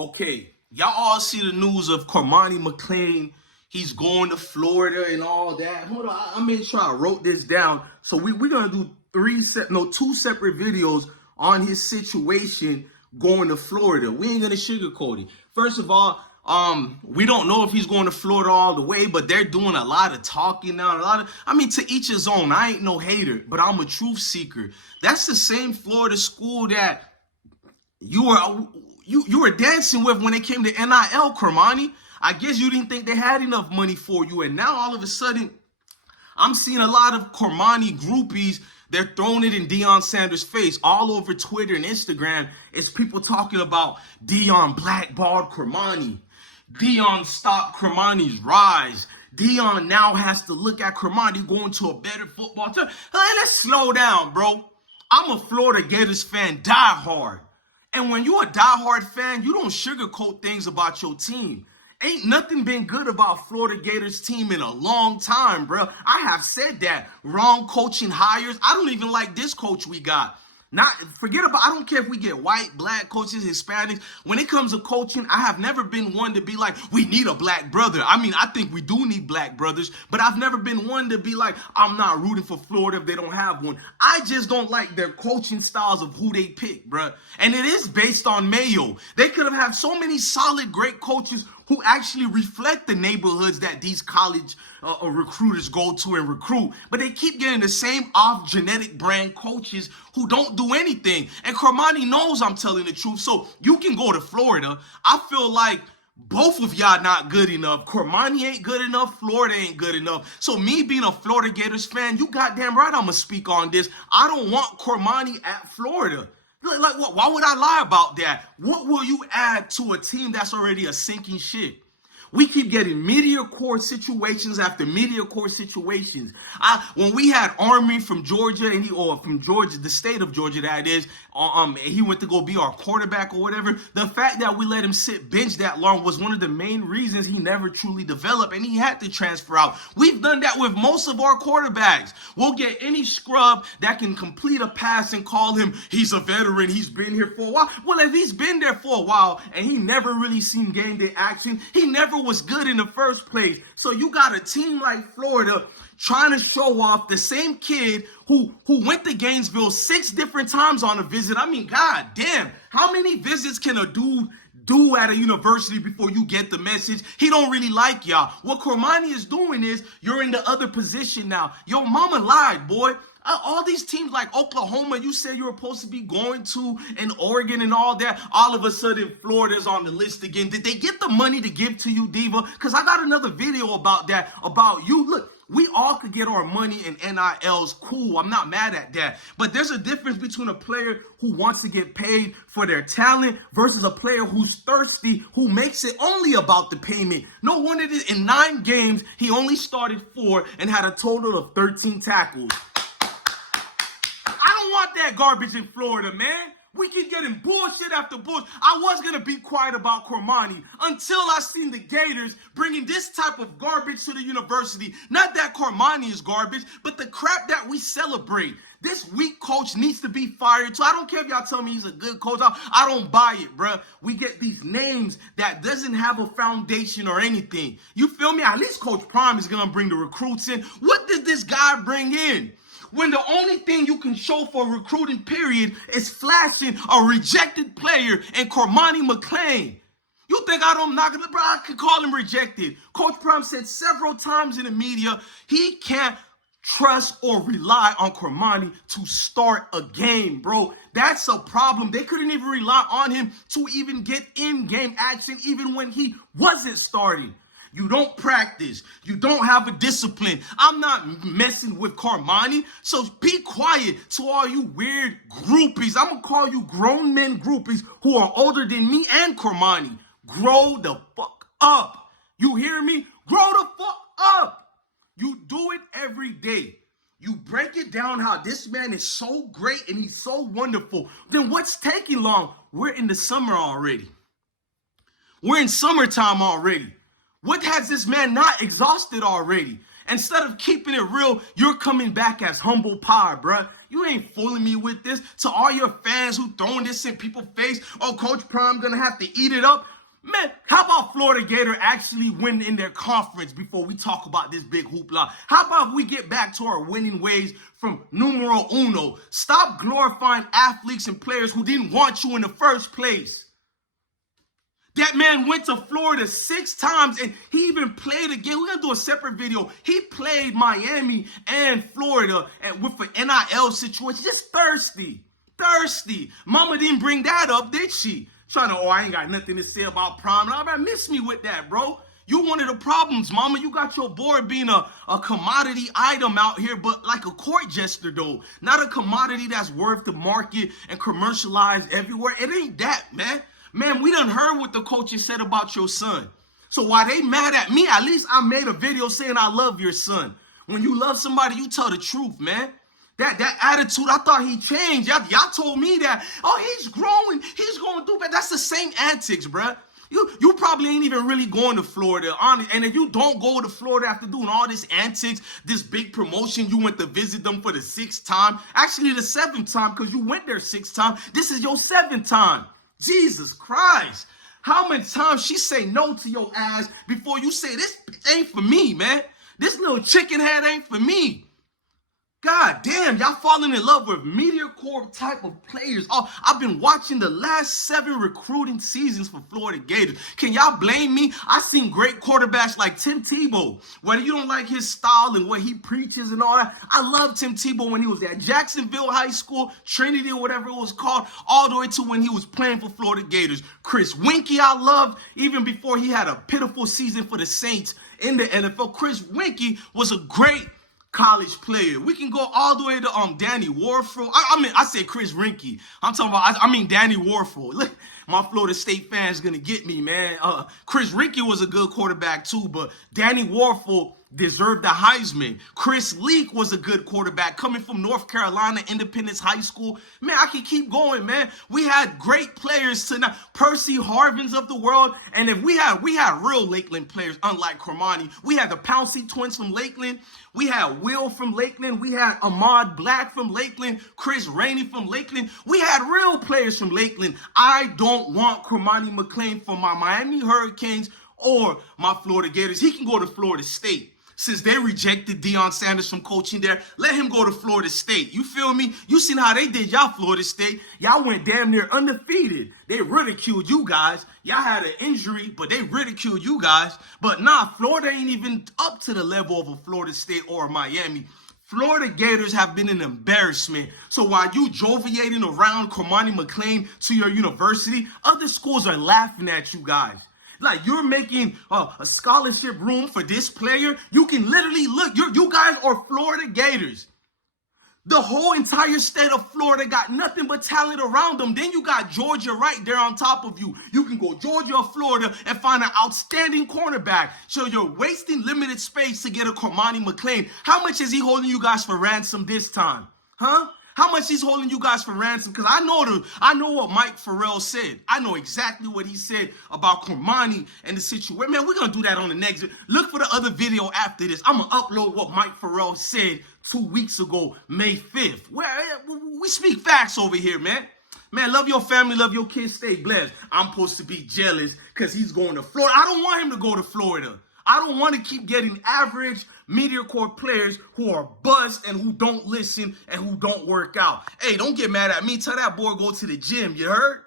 Okay, y'all all see the news of Cormani McClain. He's going to Florida and all that. Hold on, I made sure I wrote this down. So we're gonna do two separate videos on his situation going to Florida. We ain't gonna sugarcoat it. First of all, we don't know if he's going to Florida all the way, but they're doing a lot of talking now. To each his own. I ain't no hater, but I'm a truth seeker. That's the same Florida school that you were dancing with when it came to NIL, Cormani. I guess you didn't think they had enough money for you, and now all of a sudden, I'm seeing a lot of Cormani groupies. They're throwing it in Deion Sanders' face all over Twitter and Instagram. It's people talking about Deion blackballed Cormani. Deion stopped Cormani's rise. Deion now has to look at Cormani going to a better football team. Hey, let's slow down, bro. I'm a Florida Gators fan, die hard. And when you're a diehard fan, you don't sugarcoat things about your team. Ain't nothing been good about Florida Gators team in a long time, bro. I have said that. Wrong coaching hires. I don't even like this coach we got. I don't care if we get white, black coaches, Hispanics. When it comes to coaching, I have never been one to be like, we need a black brother. I think we do need black brothers, but I've never been one to be like, I'm not rooting for Florida if they don't have one. I just don't like their coaching styles of who they pick, bro. And it is based on Mayo. They could have had so many solid, great coaches who actually reflect the neighborhoods that these college recruiters go to and recruit. But they keep getting the same off genetic brand coaches who don't do anything. And Cormani knows I'm telling the truth. So you can go to Florida. I feel like both of y'all not good enough. Cormani ain't good enough. Florida ain't good enough. So me being a Florida Gators fan, you goddamn right I'm going to speak on this. I don't want Cormani at Florida. Like, what? Why would I lie about that? What will you add to a team that's already a sinking ship? We keep getting media core situations after media core situations. When we had Army from Georgia, the state of Georgia, that is, he went to go be our quarterback or whatever. The fact that we let him sit bench that long was one of the main reasons he never truly developed, and he had to transfer out. We've done that with most of our quarterbacks. We'll get any scrub that can complete a pass and call him, he's a veteran, he's been here for a while. Well, if he's been there for a while and he never really seen game day action, he never was good in the first place. So you got a team like Florida trying to show off the same kid who went to Gainesville 6 different times on a visit. God damn, how many visits can a dude do at a university before you get the message? He don't really like y'all. What Cormani is doing is, you're in the other position now. Your mama lied, boy. All these teams like Oklahoma, you said you were supposed to be going to, and Oregon and all that, all of a sudden Florida's on the list again. Did they get the money to give to you, Diva? Because I got another video about that, about you. Look, we all could get our money in NILs. Cool, I'm not mad at that. But there's a difference between a player who wants to get paid for their talent versus a player who's thirsty, who makes it only about the payment. No wonder that in 9 games, he only started 4 and had a total of 13 tackles. I don't want that garbage in Florida, man. We keep getting bullshit after bullshit. I was going to be quiet about Cormani until I seen the Gators bringing this type of garbage to the university. Not that Cormani is garbage, but the crap that we celebrate. This weak coach needs to be fired too. I don't care if y'all tell me he's a good coach. I don't buy it, bruh. We get these names that doesn't have a foundation or anything. You feel me? At least Coach Prime is going to bring the recruits in. What did this guy bring in? When the only thing you can show for recruiting, period, is flashing a rejected player in Cormani McClain. You think I'm not gonna, bro? I could call him rejected. Coach Prime said several times in the media he can't trust or rely on Cormani to start a game, bro. That's a problem. They couldn't even rely on him to even get in-game action even when he wasn't starting. You don't practice. You don't have a discipline. I'm not messing with Cormani. So be quiet to all you weird groupies. I'm going to call you grown men groupies who are older than me and Cormani. Grow the fuck up. You hear me? Grow the fuck up. You do it every day. You break it down how this man is so great and he's so wonderful. Then what's taking long? We're in the summer already. We're in summertime already. What has this man not exhausted already? Instead of keeping it real, you're coming back as humble pie, bruh. You ain't fooling me with this. To all your fans who throwing this in people's face, oh, Coach Prime gonna have to eat it up. Man, how about Florida Gator actually win in their conference before we talk about this big hoopla? How about we get back to our winning ways from numero uno? Stop glorifying athletes and players who didn't want you in the first place. That man went to Florida 6 times, and he even played again. We're going to do a separate video. He played Miami and Florida and with an NIL situation. Just thirsty. Thirsty. Mama didn't bring that up, did she? Trying to, oh, I ain't got nothing to say about Prime. I miss me with that, bro. You one of the problems, mama. You got your boy being a commodity item out here, but like a court jester, though. Not a commodity that's worth the market and commercialized everywhere. It ain't that, man. Man, we done heard what the coaches said about your son. So while they mad at me, at least I made a video saying I love your son. When you love somebody, you tell the truth, man. That attitude, I thought he changed. Y'all told me that, oh, he's growing. He's going to do better. That's the same antics, bruh. You probably ain't even really going to Florida. And if you don't go to Florida after doing all this antics, this big promotion, you went to visit them for the 6th time. Actually, the 7th time, because you went there 6 times. This is your 7th time. Jesus Christ. How many times she say no to your ass before you say, this ain't for me, man. This little chicken head ain't for me. God damn, y'all falling in love with media corps type of players. Oh, I've been watching the last 7 recruiting seasons for Florida Gators. Can y'all blame me? I seen great quarterbacks like Tim Tebow. Whether you don't like his style and what he preaches and all that, I loved Tim Tebow when he was at Jacksonville High School, Trinity or whatever it was called, all the way to when he was playing for Florida Gators. Chris Winkie I loved even before he had a pitiful season for the Saints in the NFL. Chris Winkie was a great college player. We can go all the way to Danny Warfield. I said Chris Rinke. I'm talking about, I mean Danny Warfield. Look, my Florida State fans gonna get me, man. Chris Rinke was a good quarterback too, but Danny Warfield deserved the Heisman. Chris Leak was a good quarterback coming from North Carolina Independence High School. Man, I can keep going, man. We had great players tonight. Percy Harvins of the world. And if we had real Lakeland players, unlike Cormani. We had the Pouncey twins from Lakeland. We had Will from Lakeland. We had Ahmad Black from Lakeland. Chris Rainey from Lakeland. We had real players from Lakeland. I don't want Cormani McClain for my Miami Hurricanes or my Florida Gators. He can go to Florida State. Since they rejected Deion Sanders from coaching there, let him go to Florida State. You feel me? You seen how they did y'all Florida State. Y'all went damn near undefeated. They ridiculed you guys. Y'all had an injury, but they ridiculed you guys. But nah, Florida ain't even up to the level of a Florida State or a Miami. Florida Gators have been an embarrassment. So while you joviating around Cormani McClain to your university, other schools are laughing at you guys. Like, you're making a scholarship room for this player. You can literally look. You guys are Florida Gators. The whole entire state of Florida got nothing but talent around them. Then you got Georgia right there on top of you. You can go Georgia or Florida and find an outstanding cornerback. So you're wasting limited space to get a Cormani McClain. How much is he holding you guys for ransom this time? Huh? How much he's holding you guys for ransom? Because I know what Mike Farrell said. I know exactly what he said about Cormani and the situation. Man, we're going to do that on the next video. Look for the other video after this. I'm going to upload what Mike Farrell said 2 weeks ago, May 5th. We speak facts over here, man. Man, love your family, love your kids, stay blessed. I'm supposed to be jealous because he's going to Florida. I don't want him to go to Florida. I don't want to keep getting average media corps players who are bust and who don't listen and who don't work out. Hey, don't get mad at me. Tell that boy go to the gym, you heard?